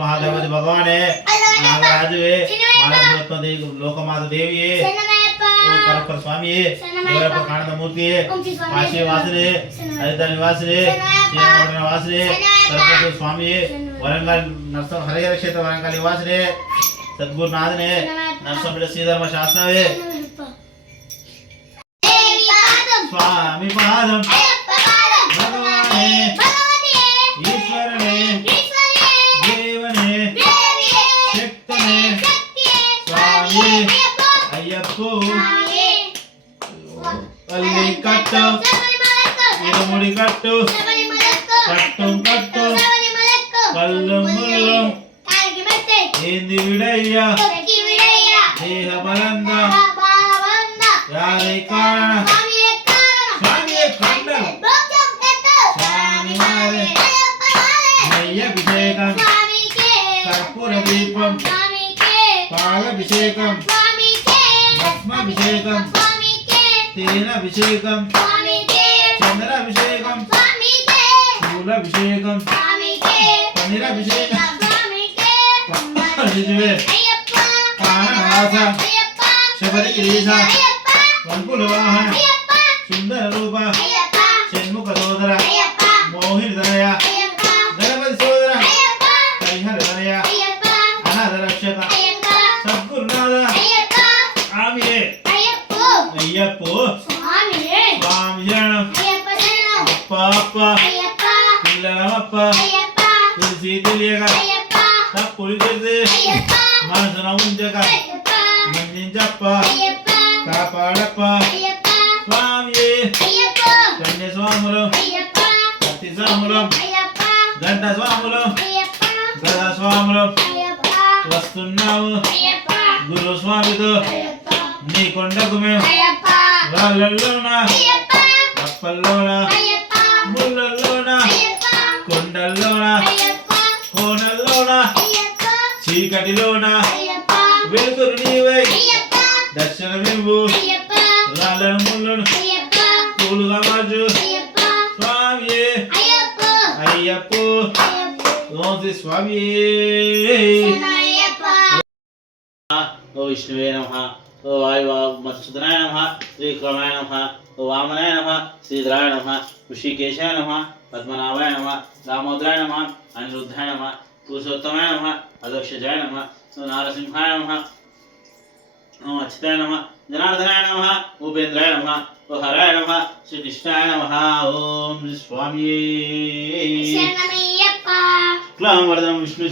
మహాగణపతి భగవానే నాగరాజువే మాలపతి లోకమాత దేవియే కరపర స్వామియే దేవరప కాణదమూర్తియే కాశీ వాసులే హరిత నివాసులే శ్రీరామ నివాసులే సరస్వతి స్వామియే వరంగల్ నర్స హరిహర క్షేత్ర వరంగల్ నివాసులే సద్గురునాథనే నర్సంపేట శ్రీధర్మ శాస్త్రవే. స్వామి పాదం. பள்ளி கட்டும் இருமுடி கட்டும் கட்டும் கட்டும் கல்லும் முள்ளும் ஏந்தி விடையா. தேக பலந்த யாரை காண? சாமியை கண்ட சாமி அபிஷேகம். கற்பூர தீபம். பாலபிஷேகம் భస్మాభిషేకం తేనాభిషేకం. చంద్రాభిషేకం పూలాభిషేకం. పన్నీరాభిషేకం. శిశువే ప్రాణనాథ. శబరి గిరీశ వంకుల వాహన సుందర రూప షణ్ముఖ సోదర మోహిని దయ గణపతి సోదర. హరిహర దయ అప్ప పిల్లలమప్ప. తెలిసి తెలియక. తప్పులు చేసి మనసున ఉంచక. మందించప్ప కాపాడప్ప. స్వామి. కన్య స్వాములు. కత్తి స్వాములు. గంట స్వాములు. గదా స్వాములు. వస్తున్నావు. గురు స్వామితో. నీ కొండకు మేము. రాళ్ళల్లోన. కప్పల్లోన కోనల్లోన చీకటిలోన వెలుగురు నీవై దర్శనమివ్వు రాళ్ళను ముళ్ళను పూలుగా మార్చు స్వామి అయ్యప్ప ఓం శ్రీ స్వామి ఓ విష్ణువే నమ ఓ వాయువ మత్సుధనాయ నమ శ్రీక్రమాయ నమ ఓ వామనాయ నమ శ్రీధరాయ నమ ఋషికేశాయ నమ पद्मनाभाय नम दामोदराय नम अनिरुद्धाय नम पुरुषोत्तमाय नम अध्यक्षजाय नम नारसिंहाय नम नम अच्युताय नम जनार्दनाय नम उपेन्द्राय नम हराय नम श्रीकृष्णाय नम। ओम स्वामी विष्णु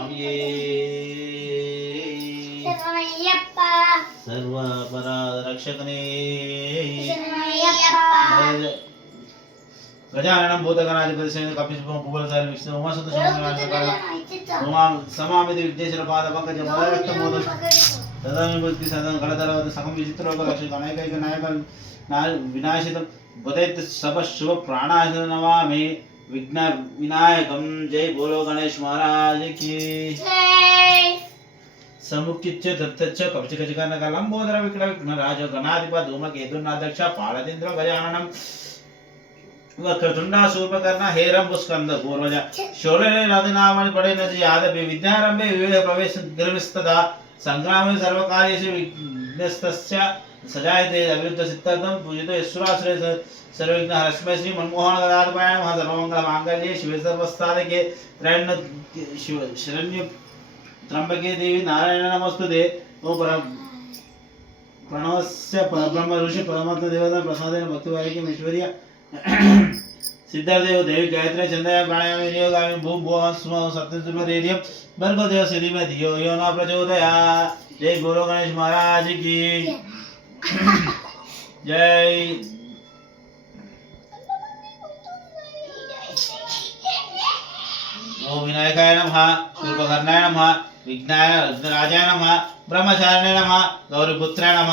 స్వామియే. సర్వపరాధ రక్షకనే గజాననం భూతగణాధిపతి సేన కపిశుభం కుబలసారి విష్ణు ఉమాసుత ఉమాం సమామితి విఘ్నేశ్వర పాద పంకజ మదరక్తమోదం తదనుభూతి సదం గణతరవత సకం విచిత్రోగ రక్షక అనేకైక నాయక వినాశితం. బుధైత్ సభ శుభ ప్రాణాశ నమామి విఘ్న వినాయకం. జై బోలో గణేష్ మహారాజ్కి సముఖిచ్చ దత్తచ్చ కవచకచకనక లంబోదర వికట విఘ్న రాజ గణాధిప ధూమకేతుర్నాదక్ష పాలదింద్ర గజాననం. వక్రతుండా శూర్పకర్ణ హేరంబు స్కంద పూర్వజ షోళనే నదినామని పడినది యాదపి విద్యారంభే వివేక ప్రవేశ నిర్మిస్తదా సంగ్రామే సర్వకార్యేషు విఘ్నస్తస్య सजायते अविरुद्ध सिद्धार्थम पूजित ईश्वराश्रय सर्वज्ञ हरस्मय श्री मनमोहन गदाधपायण वहाँ सर्वमंगल मांगल्य शिव सर्वस्थादके त्रयण शिव शरण्य त्र्यंबके देवी नारायण नमस्तुते ओ परम प्रणवस्य परब्रह्म ऋषि परमात्म देवता प्रसादेन भक्तिवारिकम ऐश्वर्य। सिद्धार्थदेव देवी गायत्री चंद्रया प्राणायाम योगायाम भूम भुव स्म सत्यसुमरेरियम भर्गदेव सिद्धि में धियो यो न प्रचोदया जय गुरु गणेश महाराज की। జై ఓం వినాయకాయ నమ శూర్పకర్ణాయ నమ విఘ్నాయ రాజాయ నమ బ్రహ్మచారిణే నమ గౌరీపుత్రాయ నమ